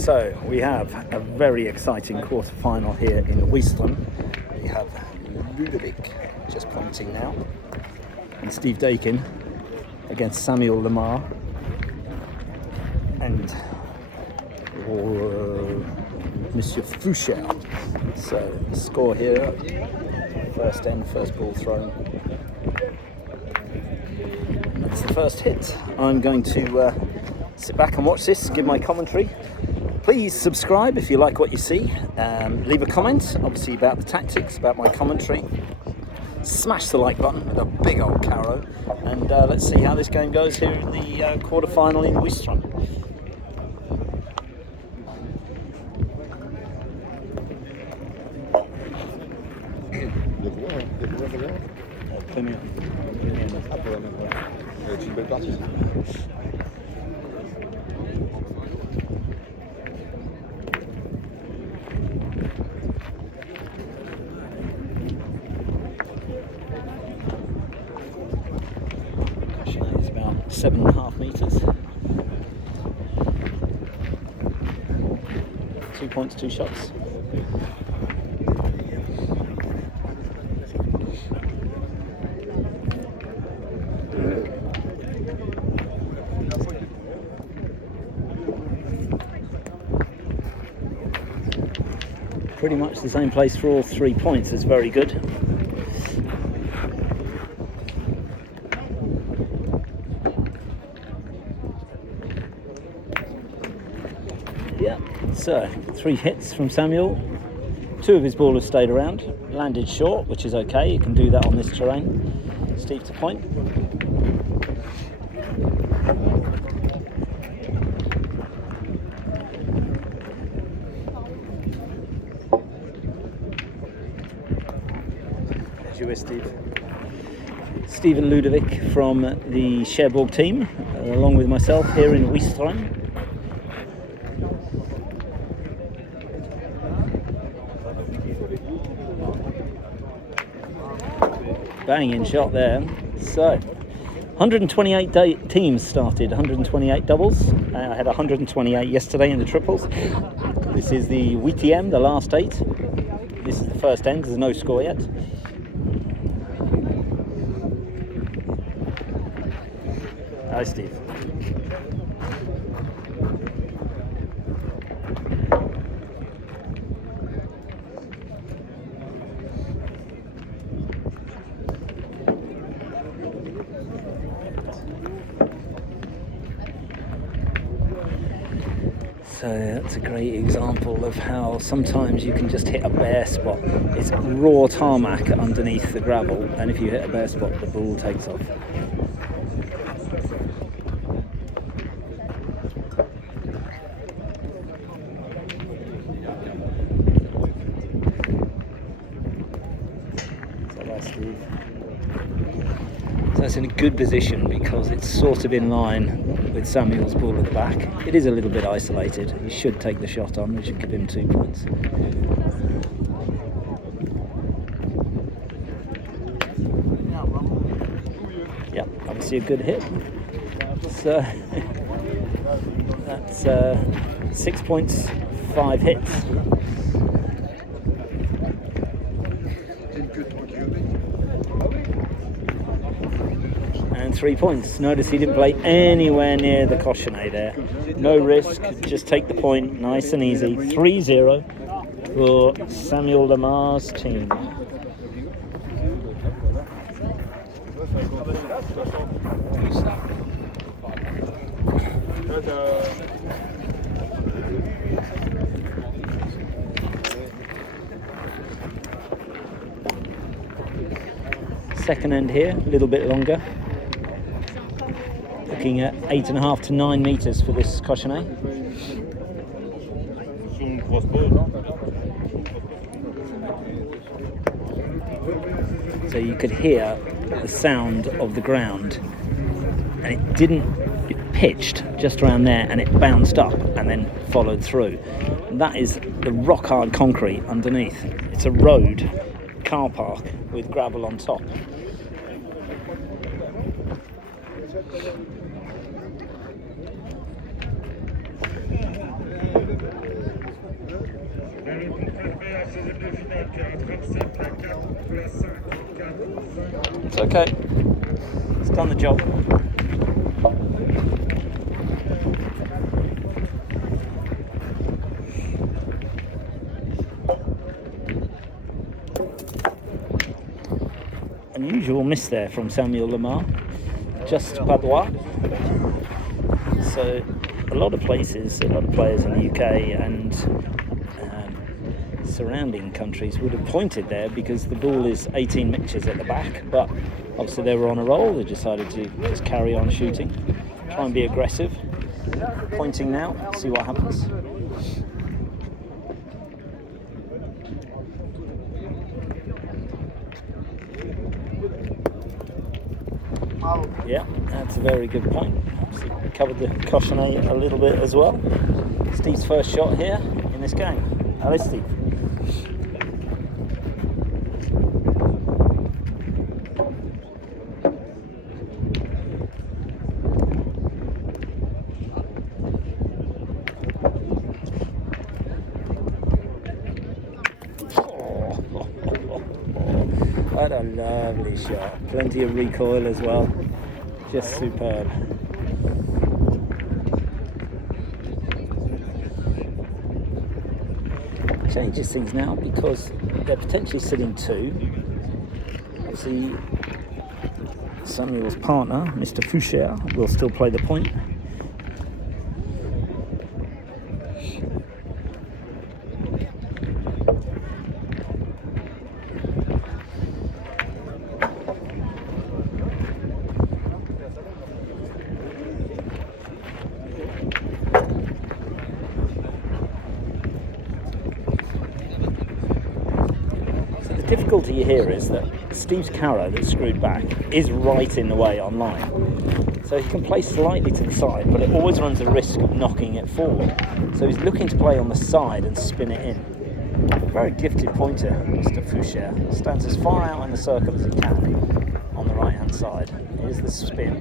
So we have a very exciting quarter-final here in Ouistreham. We have Ludovic just pointing now, and Steve Daykin against Samuel Lemare, and Monsieur Foucher. So score here, first end, first ball thrown. That's the first hit. I'm going to sit back and watch this, give my commentary. Please subscribe if you like what you see. Leave a comment, obviously, about the tactics, about my commentary. Smash the like button with a big old carrow. And let's see how this game goes here in the quarter-final in Ouistreham. It's about 7.5 meters. 2 points, 2 shots. Pretty much the same place for all 3 points. It's very good. Yeah, so 3 hits from Samuel. 2 of his ballers stayed around, landed short, which is okay. You can do that on this terrain. Steve to point. Steve and Ludovic from the Cherbourg team, along with myself here in Ouistreham. Banging shot there. So 128 teams started, 128 doubles. I had 128 yesterday in the triples. This is the Ouistreham, the last 8. This is the first end, there's no score yet. Hi, Steve. So that's a great example of how sometimes you can just hit a bare spot. It's raw tarmac underneath the gravel, and if you hit a bare spot, the ball takes off. So that's in a good position because it's sort of in line with Samuel's ball at the back. It is a little bit isolated. He should take the shot on, which should give him 2 points. Yeah, obviously a good hit. So that's 6 points, 5 hits. And 3 points. Notice he didn't play anywhere near the cochonnet there. No risk, just take the point, nice and easy. 3-0 for Samuel Lemare's team. Second end here, a little bit longer. Looking at 8.5 to 9 meters for this cochonnet. So you could hear the sound of the ground, and it pitched just around there, and it bounced up and then followed through. And that is the rock hard concrete underneath. It's a road car park with gravel on top. It's okay. It's done the job. Unusual miss there from Samuel Lemare, just pas droit. So a lot of places, a lot of players in the UK and surrounding countries would have pointed there because the ball is 18 mixtures at the back, but obviously they were on a roll. They decided to just carry on shooting, try and be aggressive. Pointing now, see what happens. Yeah, that's a very good point. So covered the cochonnet a little bit as well. Steve's first shot here in this game. Hello, Steve. What a lovely shot. Plenty of recoil as well. Just superb. Changes things now because they're potentially sitting two. Obviously, Samuel's partner, Mr. Foucher, will still play the point. The difficulty here is that Steve's carrow that's screwed back is right in the way on line. So he can play slightly to the side, but it always runs the risk of knocking it forward. So he's looking to play on the side and spin it in. Very gifted pointer, Mr. Foucher. Stands as far out in the circle as he can on the right hand side. Here's the spin.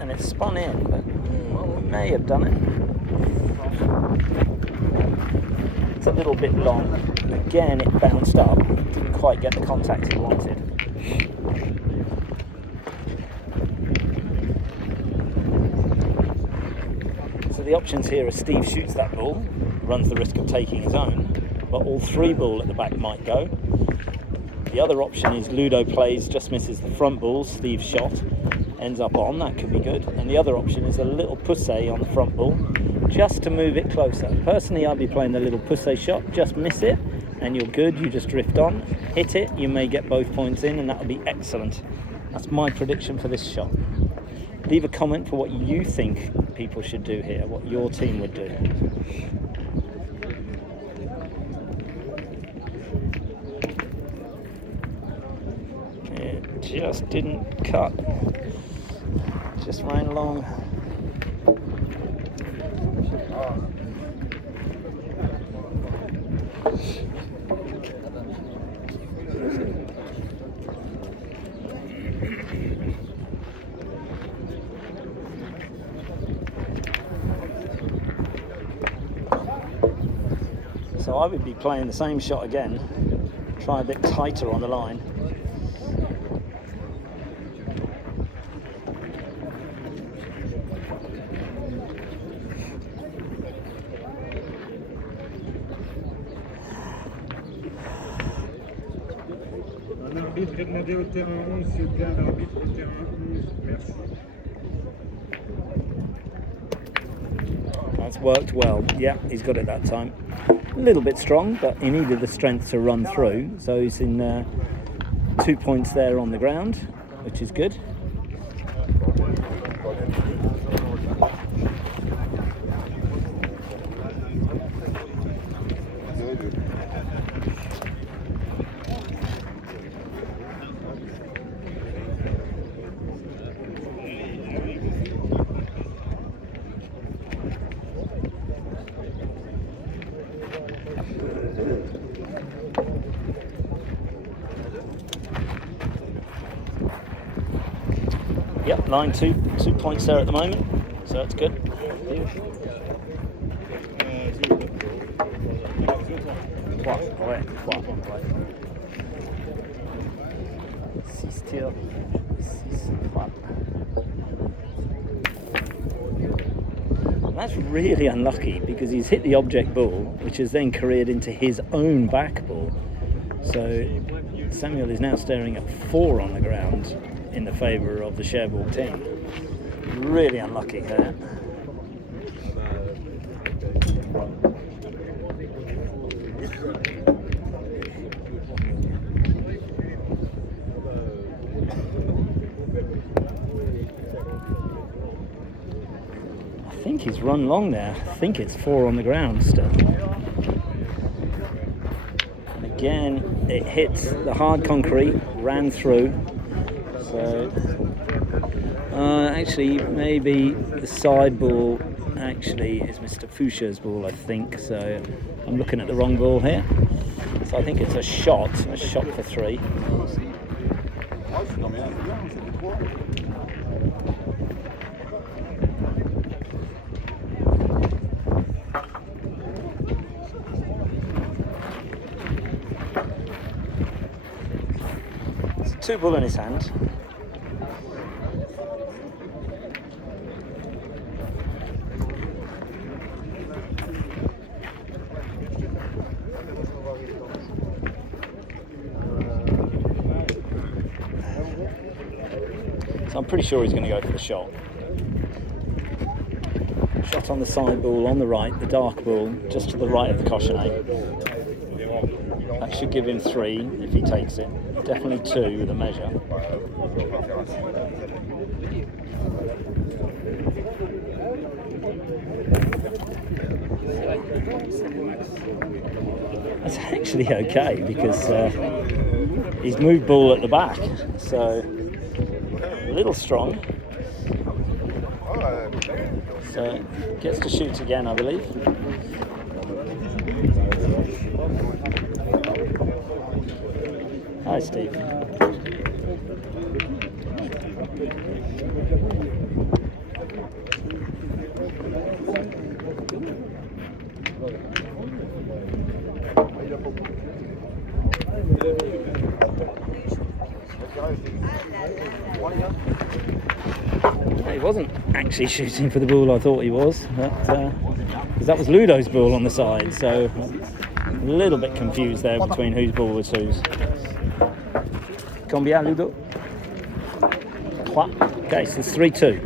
And it's spun in, but we may have done it. It's a little bit long. Again, it bounced up. Didn't quite get the contact he wanted. So the options here are Steve shoots that ball, runs the risk of taking his own, but all three ball at the back might go. The other option is Ludo plays, just misses the front ball, Steve's shot, ends up on, that could be good. And the other option is a little poussé on the front ball, just to move it closer. Personally, I'd be playing the little poussé shot, just miss it, and you're good, you just drift on. Hit it, you may get both points in, and that would be excellent. That's my prediction for this shot. Leave a comment for what you think people should do here, what your team would do. It just didn't cut. Just ran along. So I would be playing the same shot again, try a bit tighter on the line. L'arbitre est demandé au terrain 11, s'il vous plaît, l'arbitre au terrain 11, merci. That's worked well. Yeah, he's got it that time. A little bit strong, but he needed the strength to run through. So he's in 2 points there on the ground, which is good. Yep, line 2 points there at the moment, so that's good. 3, ouais, 3, ouais. 6 tirs, 6 frappes. That's really unlucky because he's hit the object ball, which has then careered into his own back ball. So Samuel is now staring at 4 on the ground in the favour of the Cherbourg team. Really unlucky there. I think he's run long there. I think it's 4 on the ground still. And again, it hits the hard concrete, ran through. So, actually, maybe the side ball actually is Mr. Foucher's ball, I think. So, I'm looking at the wrong ball here. So, I think it's a shot for 3. It's a 2 ball in his hand. So I'm pretty sure he's going to go for the shot. Shot on the side ball on the right, the dark ball, just to the right of the cochonnet. That should give him 3 if he takes it. Definitely 2 with a measure. That's actually okay because he's moved ball at the back, so a little strong. So gets to shoot again, I believe. Hi, Steve. He wasn't actually shooting for the ball I thought he was, because that was Ludo's ball on the side, so a little bit confused there between whose ball was whose. Combien, Ludo? 3. Okay, so it's 3-2.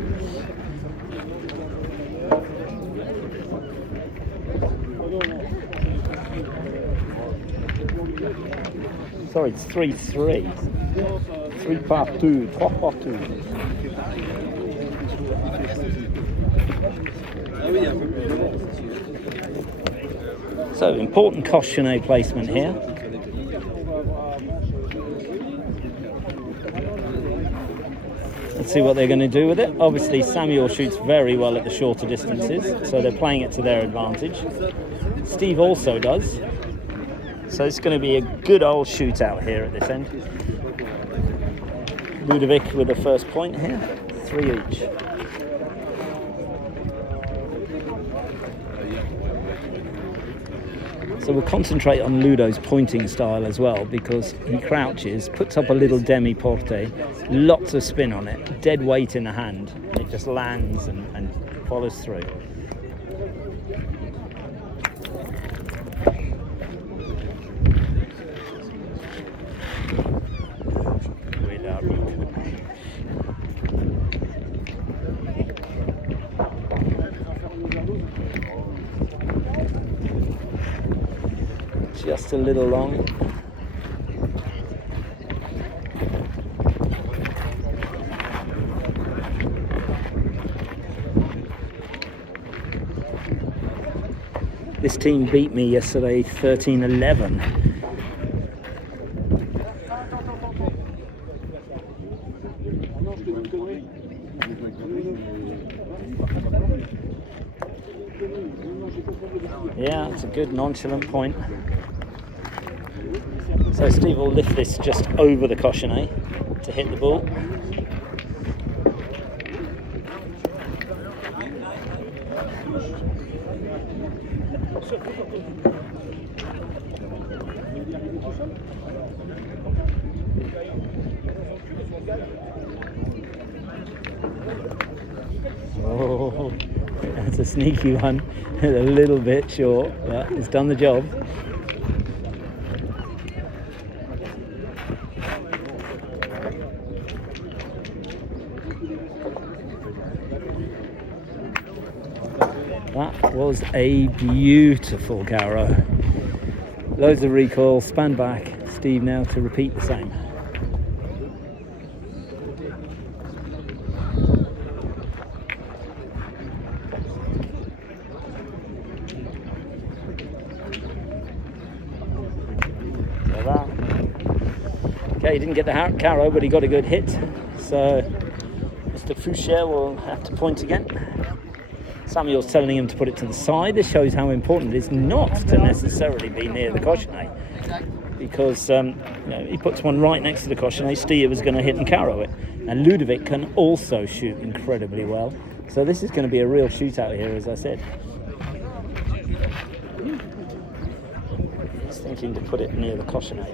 Sorry, it's 3-3. 3 partout, 3 partout. So, important cochonnet placement here. Let's see what they're going to do with it. Obviously, Samuel shoots very well at the shorter distances, so they're playing it to their advantage. Steve also does. So it's going to be a good old shootout here at this end. Ludovic with the first point here, 3 each. So we'll concentrate on Ludo's pointing style as well, because he crouches, puts up a little demi-porte, lots of spin on it, dead weight in the hand, and it just lands and follows through. Just a little long. This team beat me yesterday 13-11. Yeah, it's a good nonchalant point. So Steve will lift this just over the cochonnet to hit the ball. Oh, that's a sneaky one. A little bit short, but it's done the job. That was a beautiful carrow. Loads of recoil, span back. Steve now to repeat the same. Okay, he didn't get the carrow, but he got a good hit. So Mr. Foucher will have to point again. Samuel's telling him to put it to the side. This shows how important it is not to necessarily be near the cochonnet, because he puts one right next to the cochonnet. Steve is going to hit and carrow it, and Ludovic can also shoot incredibly well. So this is going to be a real shootout here, as I said. He's thinking to put it near the cochonnet.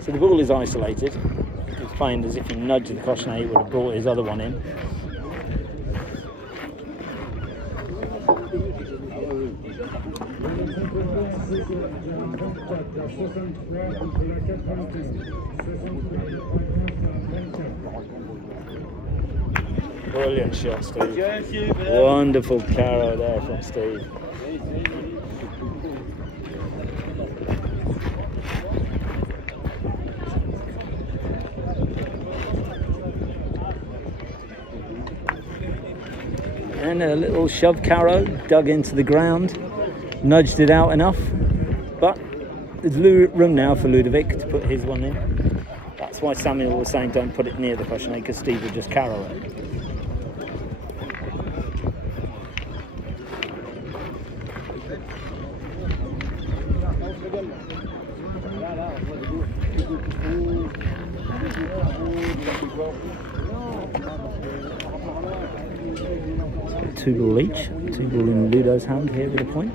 So the ball is isolated. He's playing as if he nudged the cochonnet, he would have brought his other one in. Brilliant shot, Steve. Wonderful carrow there from Steve. And a little shove carrow dug into the ground, nudged it out enough, but there's room now for Ludovic to put his one in. That's why Samuel was saying don't put it near the cochonnet, because Steve would just carrow it. Two ball each, two ball in Ludo's hand here with a point.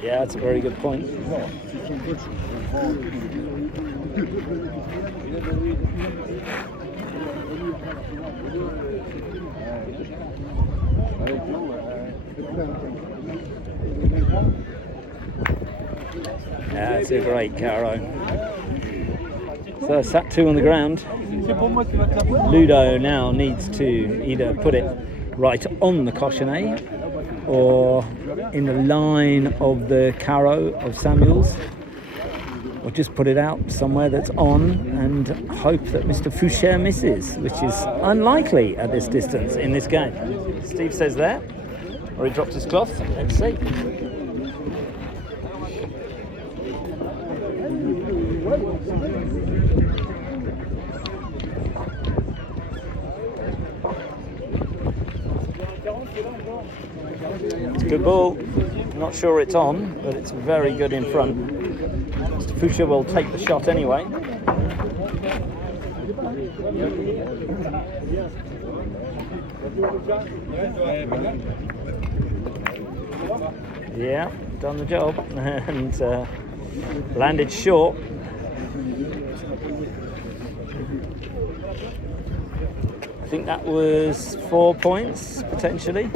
Yeah, that's a very good point. Yeah, that's a great carrow. So sat two on the ground. Ludo now needs to either put it right on the cochonnet or in the line of the carrow of Samuel's, or just put it out somewhere that's on and hope that Mr. Foucher misses, which is unlikely at this distance in this game. Steve says there, or he dropped his cloth. Let's see. It's a good ball. Not sure it's on, but it's very good in front. Mr. Foucher will take the shot anyway. Yeah, done the job and landed short. I think that was 4 points potentially.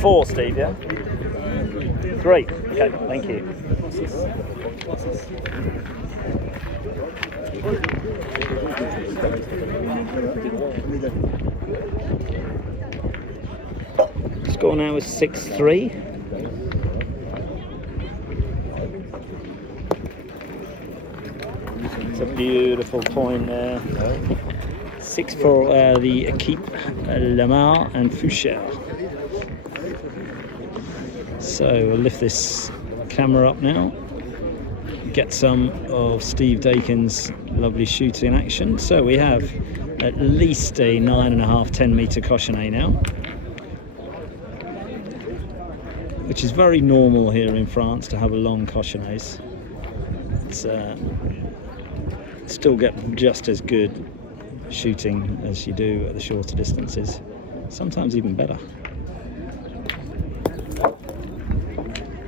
Four, Steve, yeah? 3. Okay, thank you. Score now is 6-3. It's a beautiful point there. 6 for the équipe Lemare and Foucher. So we'll lift this camera up now. get some of Steve Daykin's lovely shooting action. So we have at least a 9.5, 10 metre cochonet now, which is very normal here in France to have a long cochonets. It's still get just as good shooting as you do at the shorter distances, sometimes even better.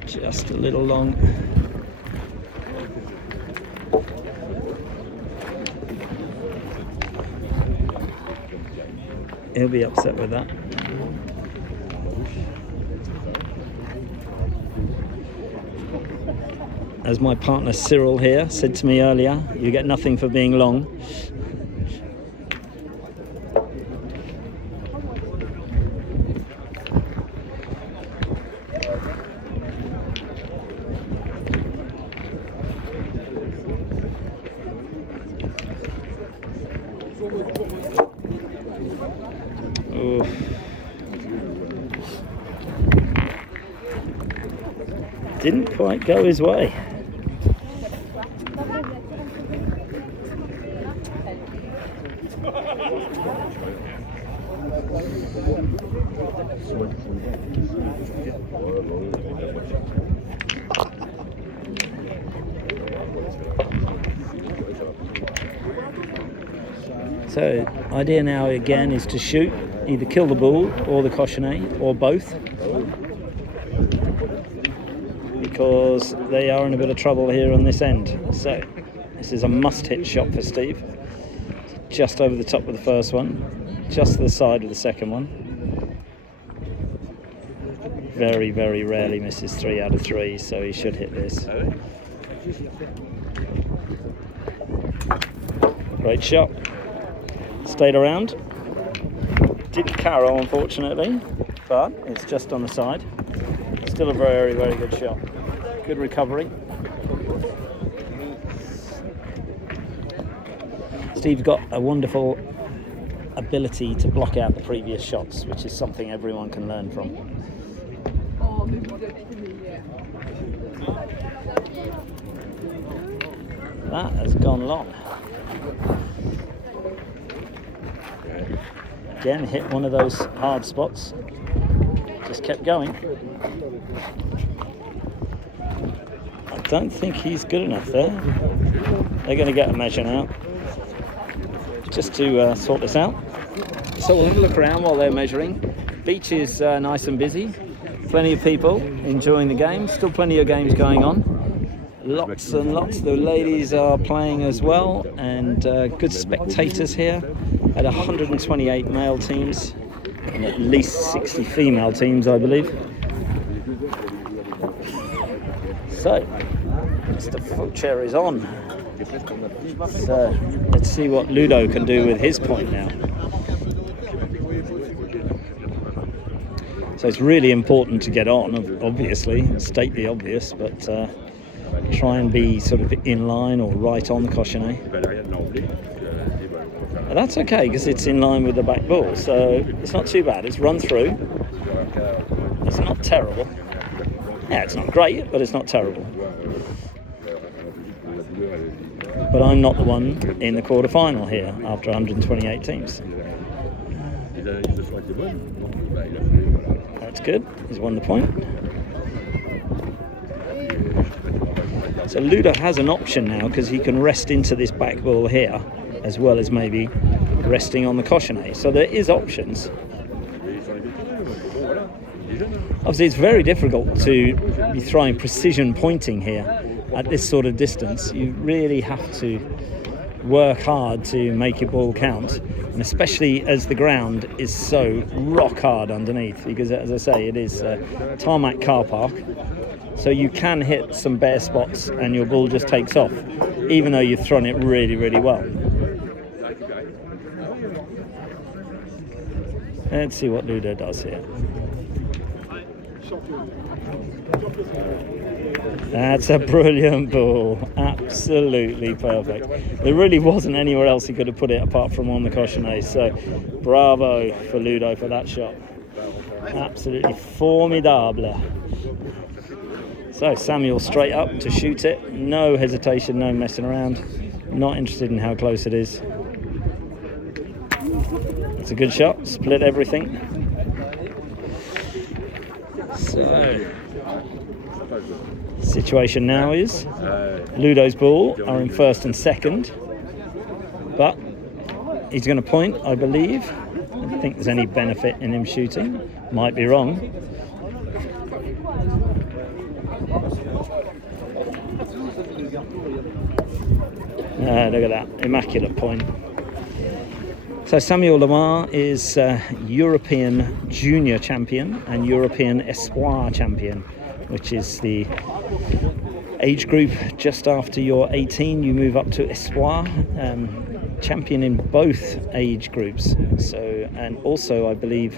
Just a little long. He'll be upset with that. As my partner Cyril here said to me earlier, you get nothing for being long. Oof. Didn't quite go his way. So, idea now again is to shoot, either kill the bull or the cochonet, or both, because they are in a bit of trouble here on this end. So, this is a must-hit shot for Steve. Just over the top of the first one, just to the side of the second one. Very, very rarely misses 3 out of 3, so he should hit this. Great shot. Stayed around. Didn't carrow, unfortunately, but it's just on the side. Still a very, very good shot. Good recovery. Steve's got a wonderful ability to block out the previous shots, which is something everyone can learn from. That has gone long. Again, hit one of those hard spots. Just kept going. I don't think he's good enough there. They're going to get a measure now, just to sort this out. So we'll have a look around while they're measuring. Beach is nice and busy. Plenty of people enjoying the game. Still plenty of games going on. Lots and lots. The ladies are playing as well, and good spectators here. At 128 male teams and at least 60 female teams, I believe. So, Mr. Foucher is on. So, let's see what Ludo can do with his point now. So it's really important to get on, obviously, state the obvious, but try and be sort of in line or right on the cochonet. That's okay, because it's in line with the back ball, so it's not too bad. It's run through. It's not terrible. Yeah, it's not great, but it's not terrible. But I'm not the one in the quarterfinal here after 128 teams. That's good. He's won the point. So Ludo has an option now, because he can rest into this back ball here, as well as maybe resting on the cochonet. So there is options. Obviously it's very difficult to be throwing precision pointing here at this sort of distance. You really have to work hard to make your ball count, and especially as the ground is so rock hard underneath, because as I say, it is a tarmac car park, so you can hit some bare spots and your ball just takes off, even though you've thrown it really, really well. Let's see what Ludo does here. That's a brilliant ball. Absolutely perfect. There really wasn't anywhere else he could have put it apart from on the cochonet. So bravo for Ludo for that shot. Absolutely formidable. So Samuel straight up to shoot it. No hesitation, no messing around. Not interested in how close it is. It's a good shot, split everything. So, situation now is Ludo's ball are in first and second, but he's going to point, I believe. I don't think there's any benefit in him shooting. Might be wrong. Look at that, immaculate point. So Samuel Lemare is European Junior Champion and European Espoir Champion, which is the age group just after you're 18, you move up to Espoir. Champion in both age groups. So, and also I believe,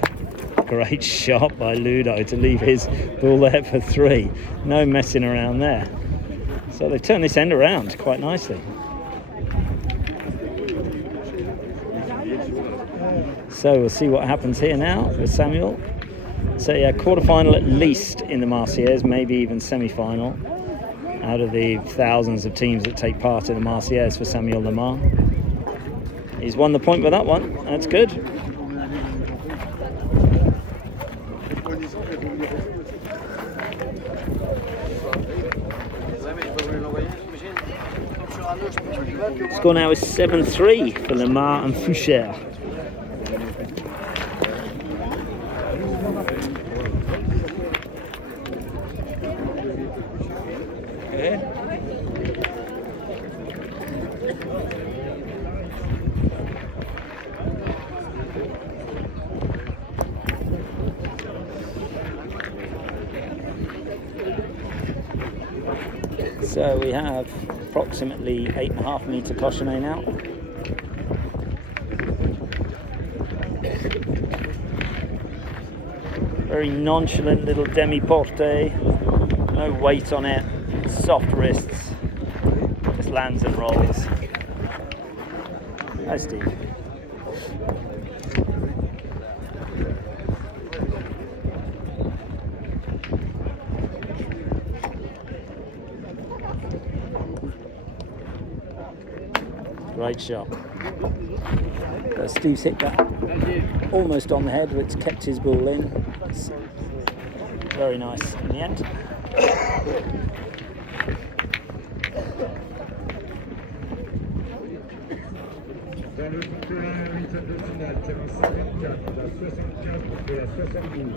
great shot by Ludo to leave his ball there for 3. No messing around there. So they've turned this end around quite nicely. So we'll see what happens here now with Samuel. So yeah, quarterfinal at least in the Marseillaise, maybe even semi-final. Out of the thousands of teams that take part in the Marseillaise for Samuel Lemare. He's won the point with that one. That's good. Score now is 7-3 for Lemare and Foucher. So we have approximately 8.5 metre cochonnet now. Very nonchalant little demi-portée, no weight on it, soft wrists, just lands and rolls. Hi Steve. Great shot. Steve's hit that almost on the head, but it's kept his ball in. It's very nice in the end. Dans le huitième de finale, terrain 54, la 64 et la 72.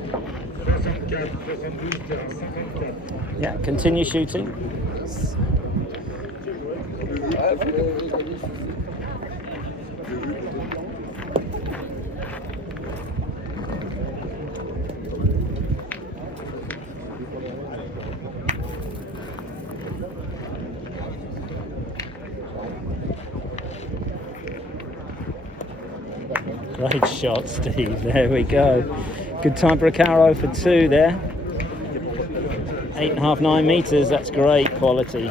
64, 72, terrain 54. Yeah, continue shooting. Great shot, Steve. There we go. Good time for a carro for 2 there. 8.5, 9 metres. That's great quality.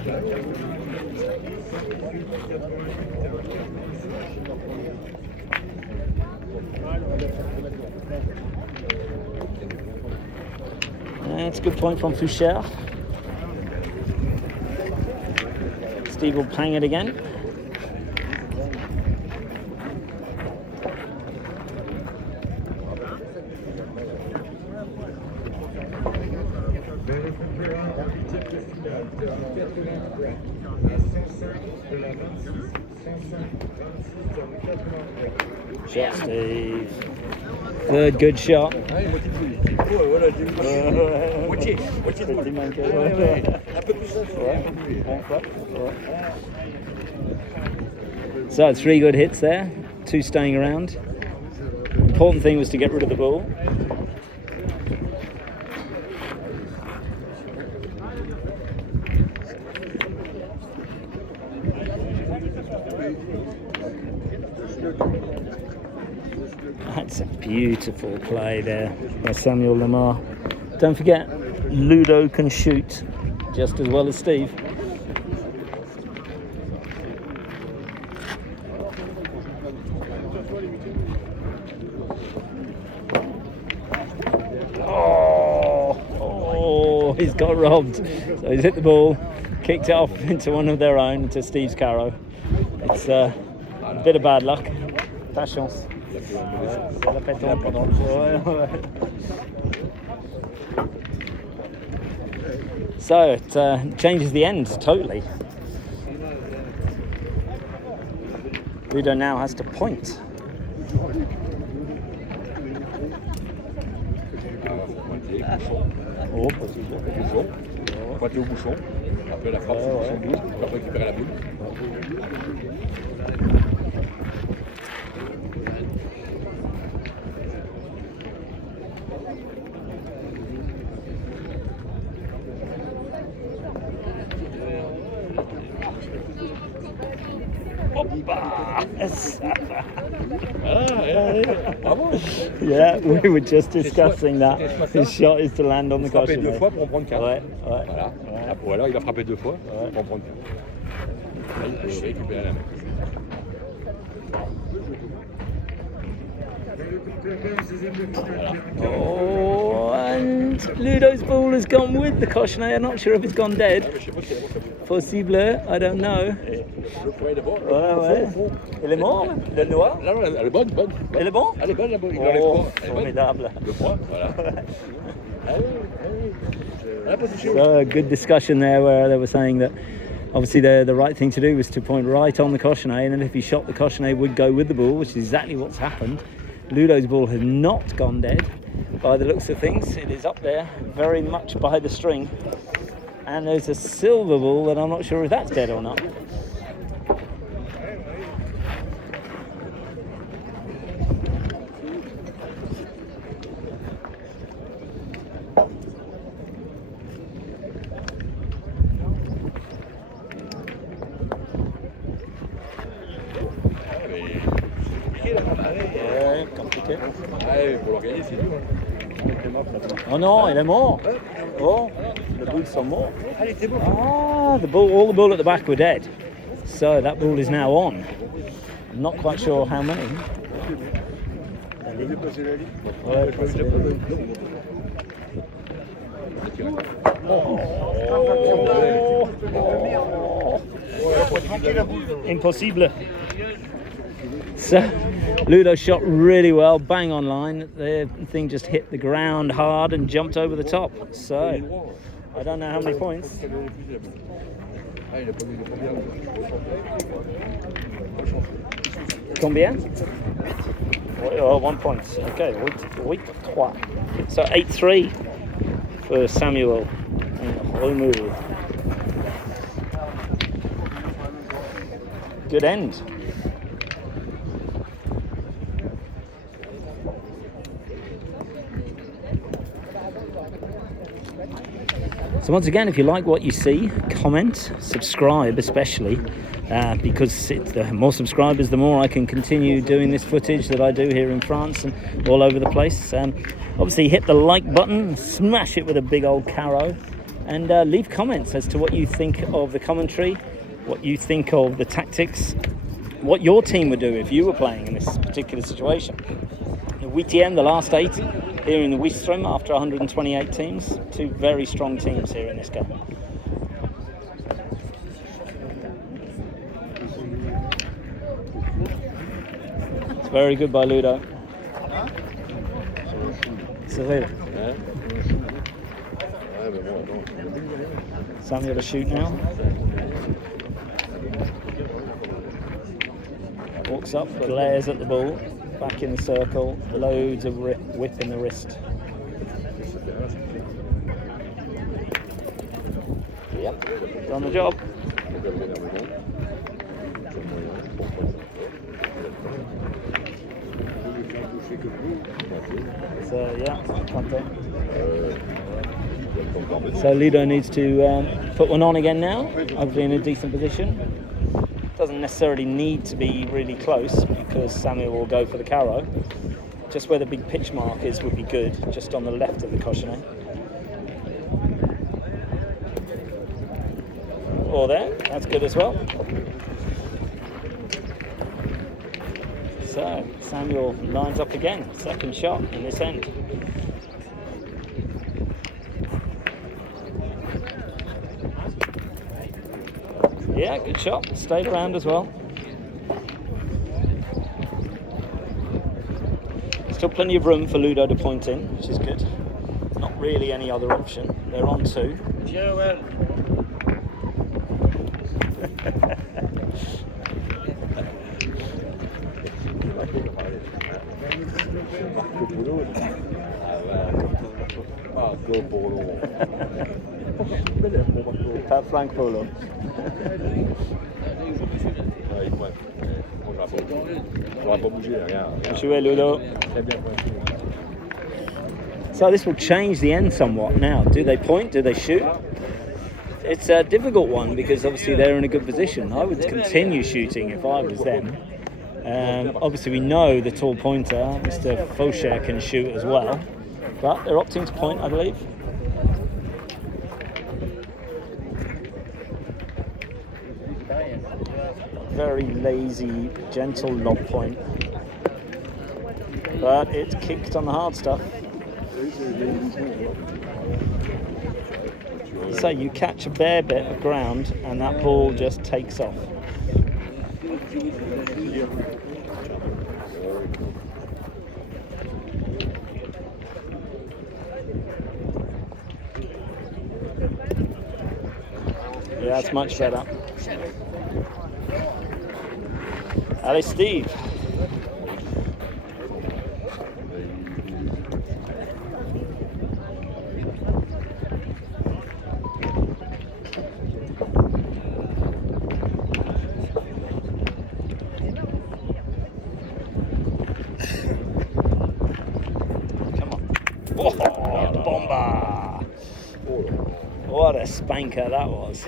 That's a good point from Foucher. Steve will pang it again. Shot, Steve. Third good shot. So 3 good hits there, 2 staying around. Important thing was to get rid of the ball. That's a beautiful play there by Samuel Lemare. Don't forget, Ludo can shoot just as well as Steve. Oh, he's got robbed. So he's hit the ball, kicked it off into one of their own, into Steve's carrow. It's a bit of bad luck. Ta chance. La pétanque. So it changes the end totally. Ludo now has to point. Oh, Pointer au bouchon, après la frappe, c'est bouchon double, pour récupérer la boule. Yeah, we were just discussing that. His shot is to land on the frapper caution. deux fois pour en prendre 4. Ouais. Voilà. Ou alors il va frapper deux fois pour en prendre 4. Là, il peut récupérer la main. Oh, and Ludo's ball has gone with the caution. I'm not sure if it's gone dead. Possible, I don't know. Ouais. Il est mort, le noir? Là, elle est bonne. Elle est bon? Elle est bonne, la bonne. Il Oh, enlève pas. formidable. Le point, voilà. So a good discussion there where they were saying that obviously the right thing to do was to point right on the cautionnet, and then if he shot the cautionnet would go with the ball, which is exactly what's happened. Ludo's ball has not gone dead by the looks of things. It is up there very much by the string, and there's a silver ball that I'm not sure if that's dead or not. Compliqué. Pour l'organiser, c'est dur. Oh non, il est mort. Oh, the boots are more. Ah, all the ball at the back were dead. So that ball is now on. I'm not quite sure how many. Impossible. So Ludo shot really well, bang on line. The thing just hit the ground hard and jumped over the top. So I don't know how many points. Combien? Oh, 1 point. Okay, 8-3. So 8-3 for Samuel and Romeu. Good end. So once again, if you like what you see, comment, subscribe especially, because the more subscribers, the more I can continue doing this footage that I do here in France and all over the place. Obviously hit the like button, smash it with a big old carrow, and leave comments as to what you think of the commentary, what you think of the tactics, what your team would do if you were playing in this particular situation. The Ouistreham, the last 8 here in the Ouistreham after 128 teams. 2 very strong teams here in this game. It's very good by Ludo. Cyril. Samuel to shoot now. Walks up, glares at the ball. Back in the circle, loads of whip in the wrist. Yep, done the job. So yeah, so Ludo needs to put one on again now, hopefully in a decent position. Doesn't necessarily need to be really close because Samuel will go for the carrow. Just where the big pitch mark is would be good, just on the left of the cautionnet. Or there, that's good as well. So Samuel lines up again, second shot in this end. Yeah, good shot. Stayed around as well. Still plenty of room for Ludo to point in, which is good. Not really any other option. They're on 2. Pas Frank Polo. Jouer Ludo. So this will change the end somewhat now. Do they point? Do they shoot? It's a difficult one because obviously they're in a good position. I would continue shooting if I was them. Obviously we know the tall pointer, Mr. Foucher, can shoot as well, but they're opting to point, I believe. Very lazy, gentle lob point, but it's kicked on the hard stuff. So you catch a bare bit of ground and that ball just takes off. Yeah, that's much better. Allez, Steve. Come on. Oh, bomba! What a spanker that was.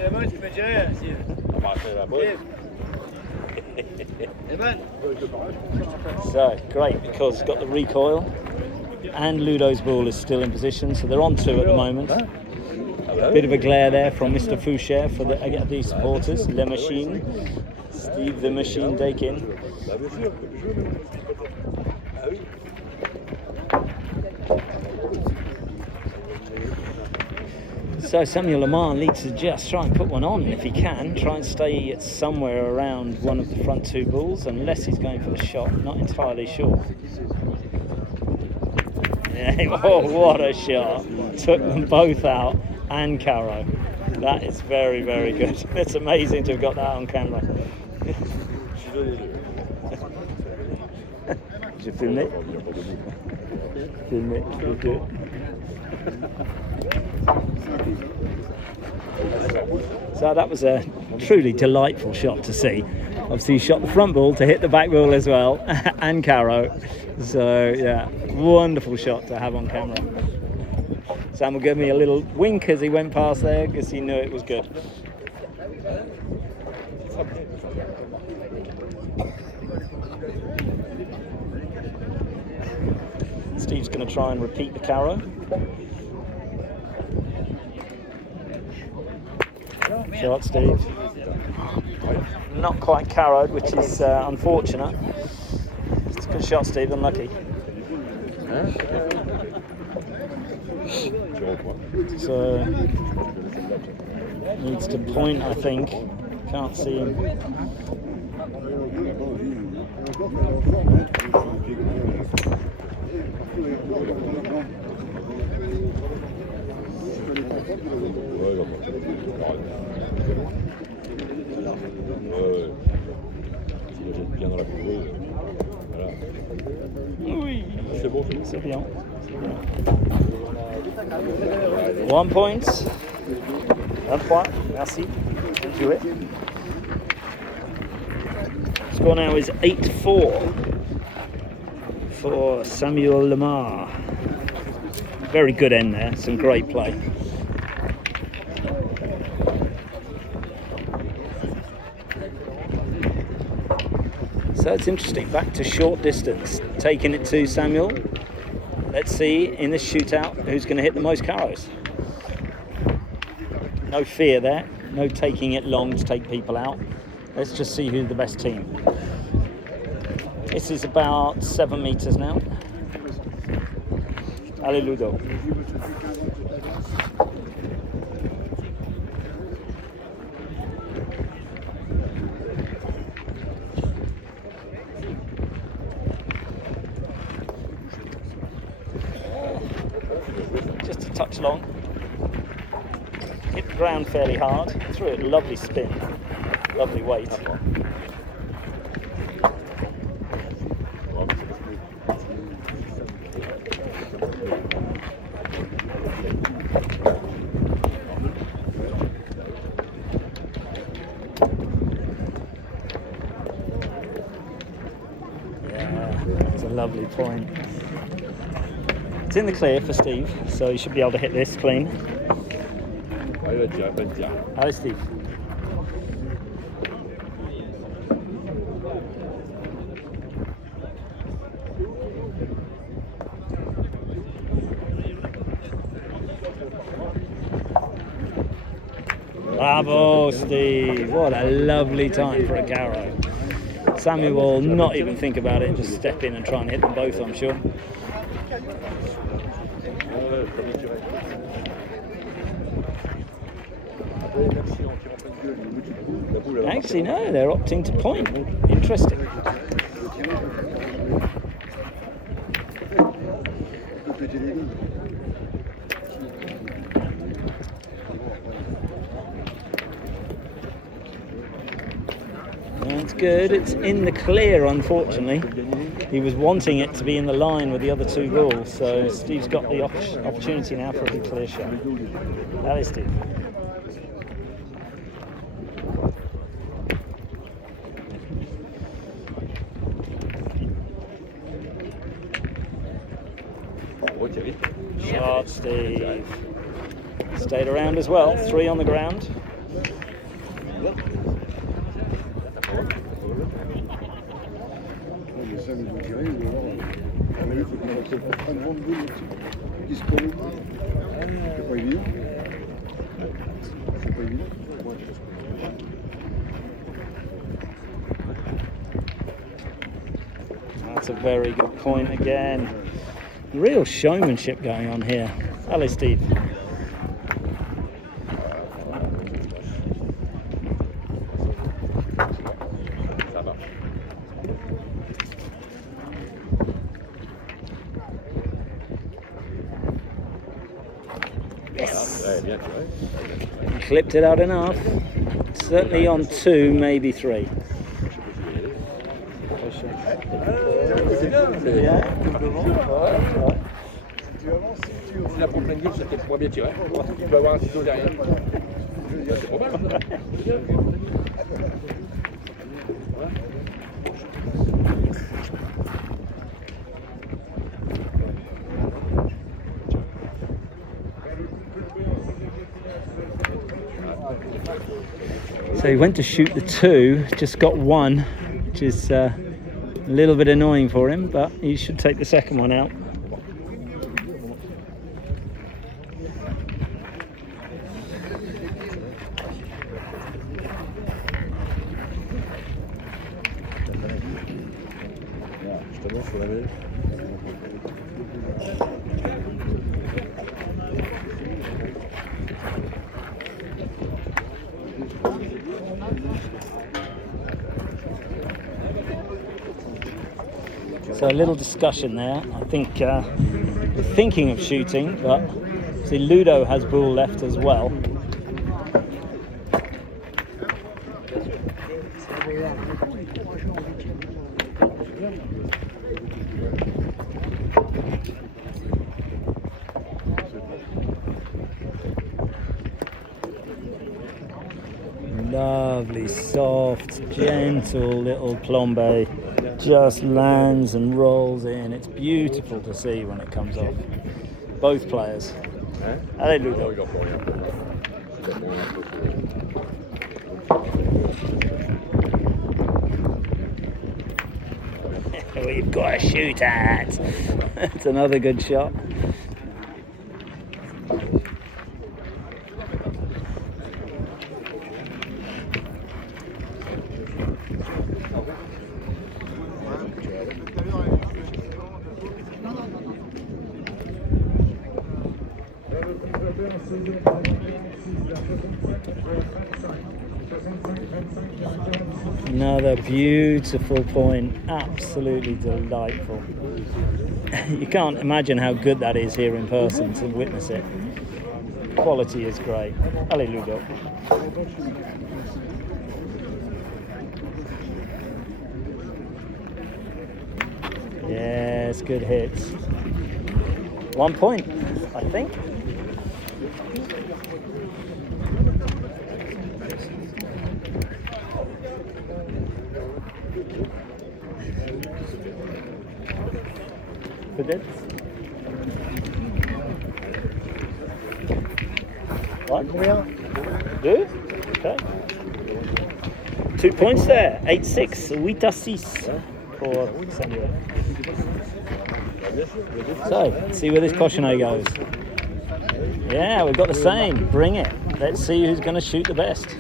So great, because it's got the recoil and Ludo's ball is still in position, so they're on 2 at the moment. Bit of a glare there from Mr. Foucher for the supporters. Le Machine, Steve the Machine Daykin. So Samuel Lemare needs to just try and put one on if he can. Try and stay somewhere around one of the front 2 balls, unless he's going for the shot. Not entirely sure. Yeah, oh, what a shot. Took them both out and Caro. That is very, very good. It's amazing to have got that on camera. Je filme. Filme, ok. So that was a truly delightful shot to see. Obviously he shot the front ball to hit the back ball as well, and Caro. So yeah, wonderful shot to have on camera. Sam will give me a little wink as he went past there because he knew it was good. Steve's going to try and repeat the Caro. Shot, Steve. Not quite carrowed, which is unfortunate. It's a good shot, Steve, unlucky. So, needs to point, I think. Can't see him. Oui, c'est bien. 1 point. 23, merci. Joué. Score now is 8-4 for Samuel Lemare. Very good end there, some great play. So it's interesting, back to short distance, taking it to Samuel. Let's see in this shootout who's going to hit the most carrows. No fear there, no taking it long to take people out. Let's just see who's the best team. This is about 7 meters now. Allez Ludo. inches long. Hit the ground fairly hard. Threw it, lovely spin, lovely weight. It's a lovely point. It's in the clear for Steve, so he should be able to hit this clean. Allez Steve. Bravo Steve, what a lovely time for a carrow. Samuel will not even think about it, just step in and try and hit them both, I'm sure. Actually, no, they're opting to point. Interesting. That's good. It's in the clear, unfortunately. He was wanting it to be in the line with the other two balls, so Steve's got the opportunity now for a big clear shot. That is Steve. Shot, Steve. Stayed around as well. 3 on the ground. That's a very good point again. Real showmanship going on here. Hello, Steve. Yes. He clipped it out enough. Certainly on 2, maybe 3. Si la prend pleine gueule, c'est peut-être moins bien tiré. Il peut avoir un ciseau derrière. C'est probable. So he went to shoot the 2, just got 1, which is a little bit annoying for him, but he should take the second one out. So a little discussion there. I think we're thinking of shooting, but see Ludo has ball left as well. Lovely, soft, gentle little plombe. Just lands and rolls in. It's beautiful to see when it comes off. Both players. Allez, Ludo. We've got to shoot at. It's another good shot. Another beautiful point, absolutely delightful. You can't imagine how good that is here in person to witness it. quality is great. Allez, Ludo. Yes, good hits. 1 point, I think. Peut-être. What? Deux? Okay. 2 points there. 8-6. 8-6 for Samuel. So, let's see where this Cochonnet goes. Yeah, we've got the same. Bring it. Let's see who's going to shoot the best.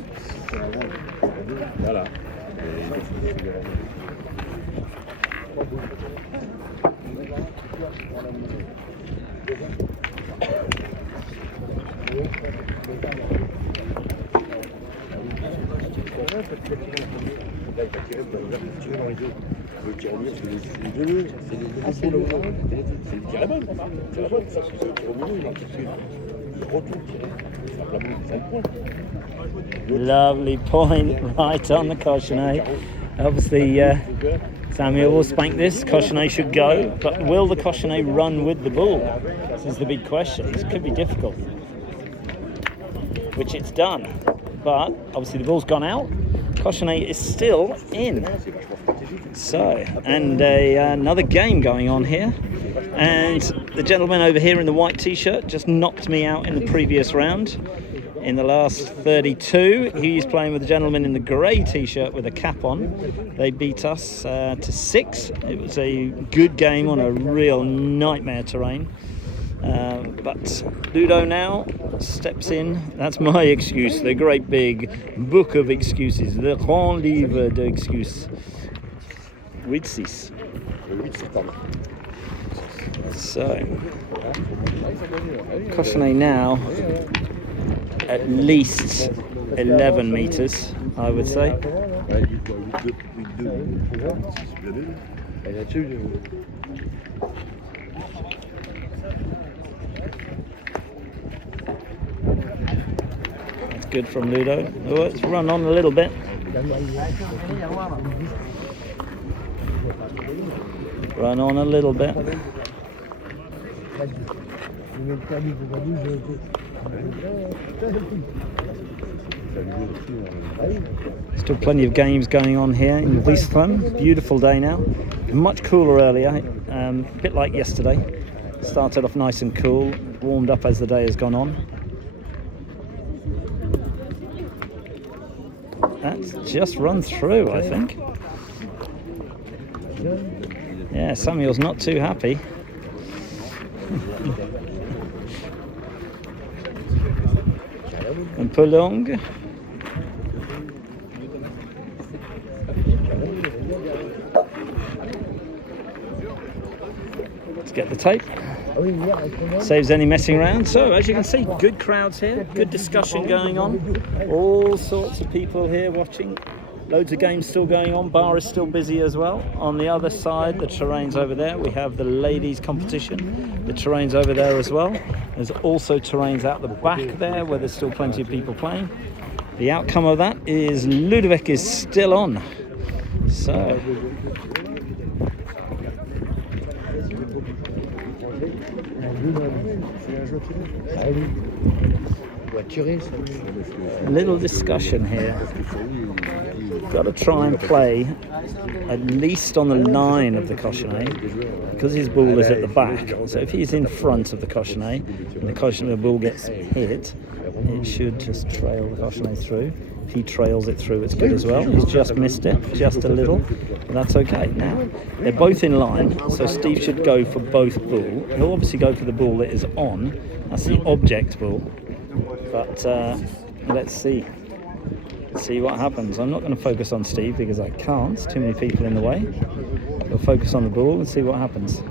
Voilà. Lovely point right on the Cochonnet. Obviously, Samuel will spank this. Cochonnet should go, but will the Cochonnet run with the bull? This is the big question. This could be difficult, which it's done. But obviously the bull's gone out. Cochonnet is still in. So, and another game going on here. And the gentleman over here in the white t-shirt just knocked me out in the previous round. In the last 32, he's playing with the gentleman in the grey t-shirt with a cap on. They beat us to 6. It was a good game on a real nightmare terrain. But Ludo now steps in. That's my excuse, the great big book of excuses, le grand livre d'excuses. 8-6. So, Cochonnet now at least 11 meters, I would say. That's good from Ludo. Oh, it's run on a little bit. Run on a little bit. Still plenty of games going on here in Ouistreham. Beautiful day now. Much cooler earlier, a bit like yesterday. Started off nice and cool, warmed up as the day has gone on. That's just run through, I think. Yeah, Samuel's not too happy. Un peu long. Let's get the tape. Saves any messing around. So as you can see, good crowds here, good discussion going on. All sorts of people here watching. Loads of games still going on. Bar is still busy as well. On the other side, the terrain's over there. We have the ladies competition. The terrain's over there as well. There's also terrains out the back there where there's still plenty of people playing. The outcome of that is Ludovic is still on. So a little discussion here. Got to try and play at least on the line of the Cochonnet because his bull is at the back. So if he's in front of the Cochonnet and the Cochonnet bull gets hit, it should just trail the Cochonnet through. If he trails it through, it's good as well. He's just missed it, just a little, but that's okay. Now, they're both in line, so Steve should go for both bull. He'll obviously go for the bull that is on. That's the object bull. But let's see. See what happens. I'm not going to focus on Steve because I can't. There's too many people in the way. We'll focus on the bull and see what happens.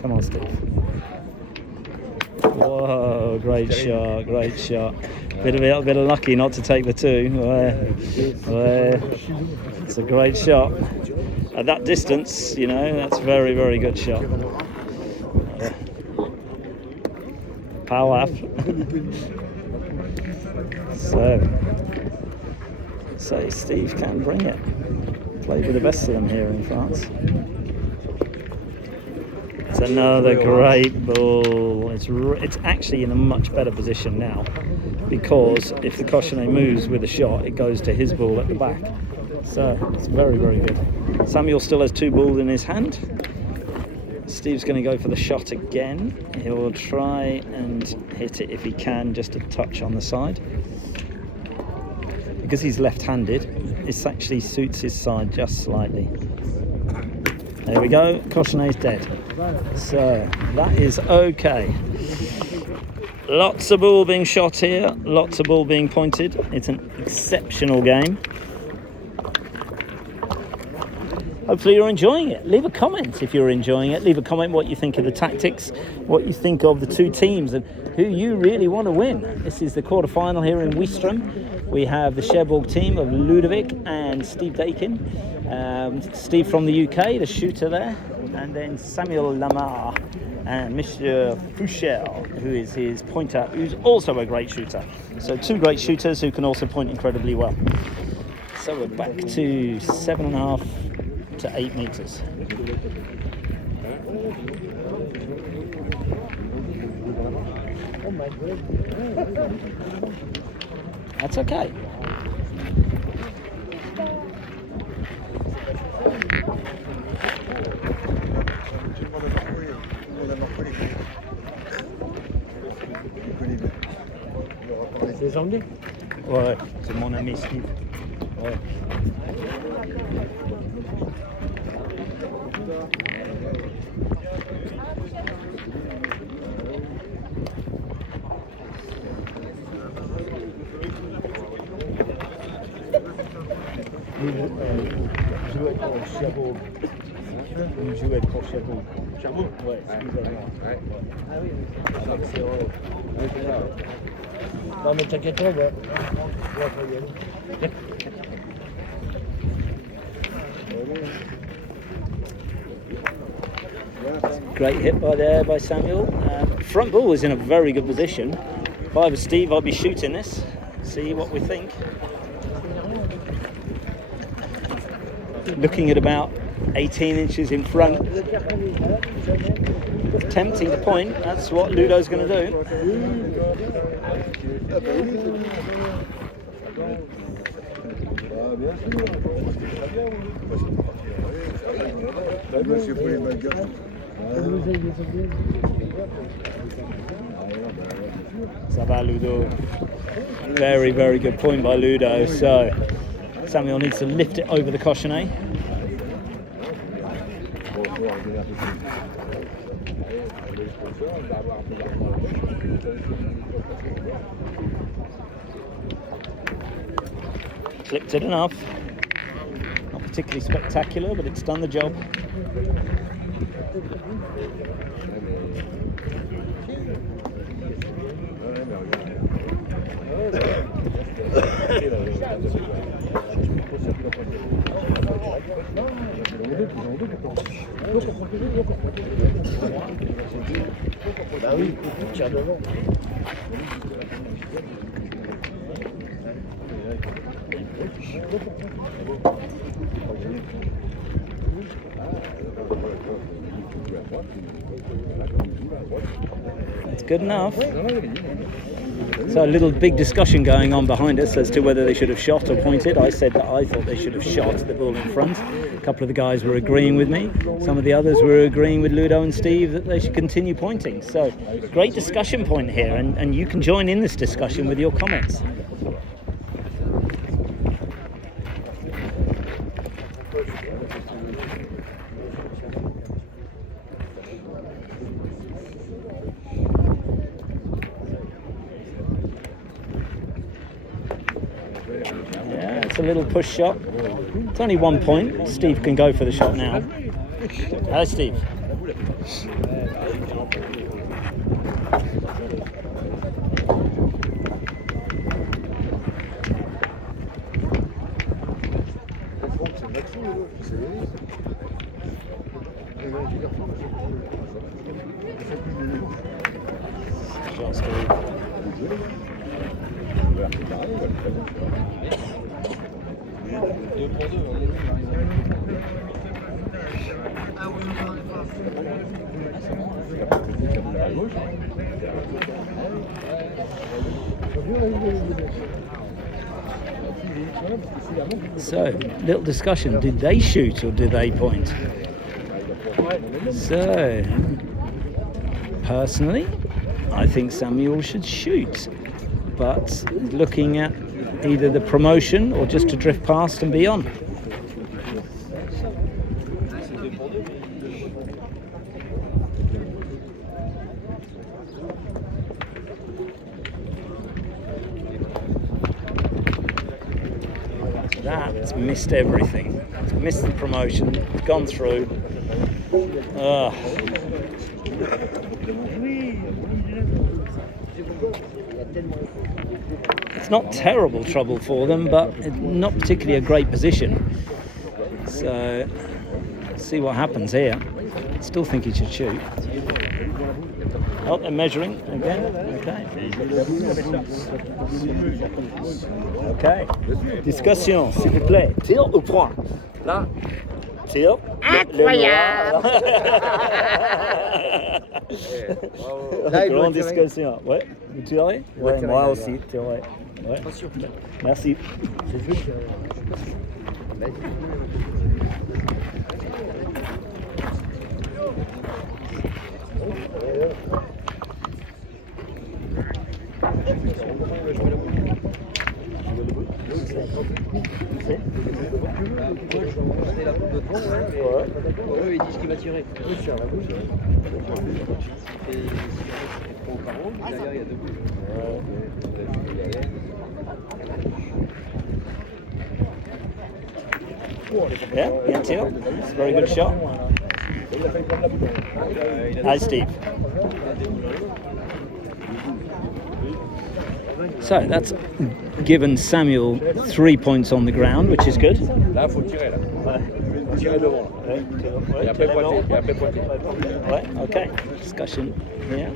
Come on, Steve. Whoa, great shot, great shot. Bit of lucky not to take the 2. It's a great shot. At that distance, you know, that's a very, very good shot. power. So Steve can bring it. Play with the best of them here in France. It's another great ball. It's actually in a much better position now, because if the Cochonnet moves with a shot, it goes to his ball at the back. So it's very, very good. Samuel still has 2 balls in his hand. Steve's going to go for the shot again. He'll try and hit it if he can, just a touch on the side. Because he's left-handed, it actually suits his side just slightly. There we go, Cochonnet's dead. So that is okay. Lots of ball being shot here, lots of ball being pointed. It's an exceptional game. Hopefully you're enjoying it. Leave a comment if you're enjoying it. Leave a comment what you think of the tactics, what you think of the 2 teams, and who you really want to win. This is the quarterfinal here in Ouistreham. We have the Cherbourg team of Ludovic and Steve Daykin. Steve from the UK, the shooter there, and then Samuel Lemare and Mr. Foucher, who is his pointer, who's also a great shooter. So 2 great shooters who can also point incredibly well. So we're back to 7.5 to 8 meters. That's okay. Les Anglais? Ouais, c'est mon ami Steve. Ouais. Jouait pour Cherbourg. Il jouait pour Cherbourg. Cherbourg? Ouais, excusez-moi. Ah oui, c'est vrai. Non mais t'inquiète pas, on va y aller. Great hit by Samuel. Front ball is in a very good position. If I was Steve, I'd be shooting this. See what we think. Looking at about 18 inches in front. Tempting to point, that's what Ludo's going to do. Ça va, Ludo. Very, very good point by Ludo. So Samuel needs to lift it over the Cochonnet. Clipped it enough. Not particularly spectacular, but it's done the job. Ah oui, tire devant. That's good enough. So a little big discussion going on behind us as to whether they should have shot or pointed. I said that I thought they should have shot the ball in front. A couple of the guys were agreeing with me. Some of the others were agreeing with Ludo and Steve that they should continue pointing. So great discussion point here, and you can join in this discussion with your comments. A little push shot. It's only 1 point. Steve can go for the shot now. Hello, Steve. Shot, Steve. So, little discussion. Did they shoot or did they point? So, personally, I think Samuel should shoot. But looking at either the promotion or just to drift past and be on. That's missed everything. It's missed the promotion, it's gone through. It's not terrible trouble for them, but not particularly a great position. So, let's see what happens here. Still think he should shoot. Oh, they're measuring again. Okay. Discussion, s'il vous plaît. Tir au point. Là. Tir. Incroyable. Grande discussion. Ouais. Vous tirez? Ouais, moi aussi. Ouais. Ouais. Merci. Eux, ils disent qu'il va tirer. Oui, sur la bouche. Et si on prend au carreau, derrière, il y a deux bouches. Yeah, yeah, tir. It's a very good shot. Hi, Steve. So that's given Samuel 3 points on the ground, which is good. Là, il faut tirer là. Tirer devant. Et après pointer. Ouais, okay. Discussion. Yeah.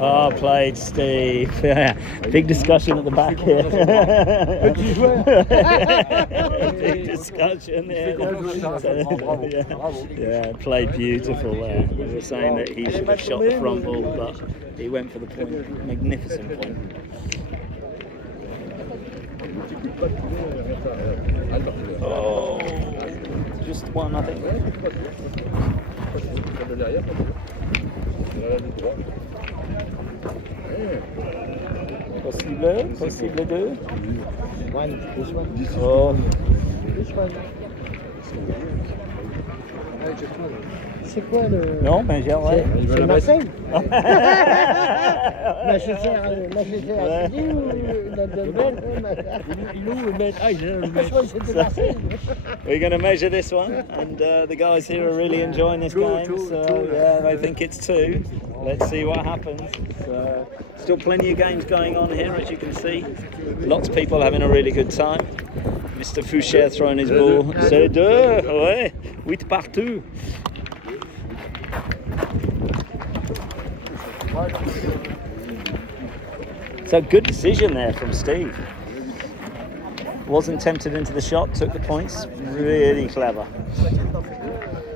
Oh, played Steve. Yeah. Big discussion at the back here. Big discussion there. Yeah, played beautiful there. We were saying that he should have shot the front ball, but he went for the point. Magnificent point. Oh, just one, I think. Possible deux. Oh. C'est quoi le... Non, ben j'ai C'est Marseille. Machester, c'est dit ou We're going to measure this one, and the guys here are really enjoying this game, so yeah, they think it's two. Let's see what happens. So, still plenty of games going on here, as you can see. Lots of people having a really good time. Mr. Foucher throwing his ball. C'est deux, ouais, 8 partout. So good decision there from Steve. Wasn't tempted into the shot, took the points. Really clever.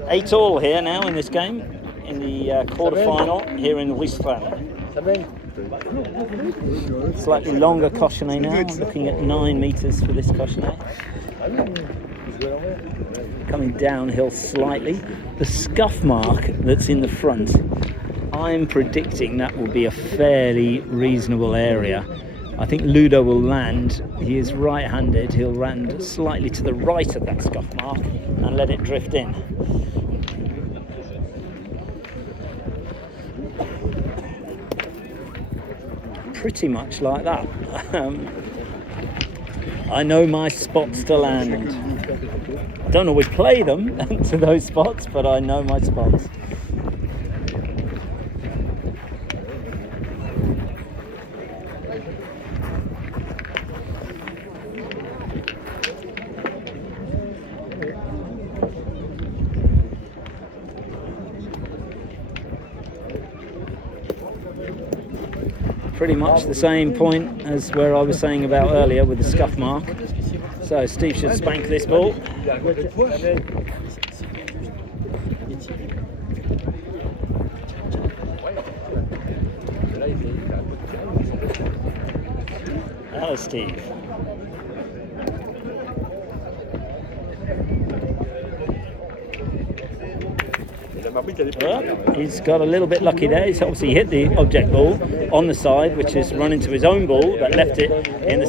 8 all here now in this game, in the quarter-final here in Ouistreham. Slightly longer cochonnet now, looking at 9 metres for this cochonnet. Coming downhill slightly. The scuff mark that's in the front, I'm predicting that will be a fairly reasonable area. I think Ludo will land. He is right-handed. He'll land slightly to the right of that scuff mark and let it drift in. Pretty much like that. I know my spots to land. I don't always play them to those spots, but I know my spots. pretty much the same point as where I was saying about earlier with the scuff mark. So Steve should spank this ball. Hello, Steve. Well, he's got a little bit lucky there. He's obviously hit the object ball on the side, which has run into his own ball, but left it in the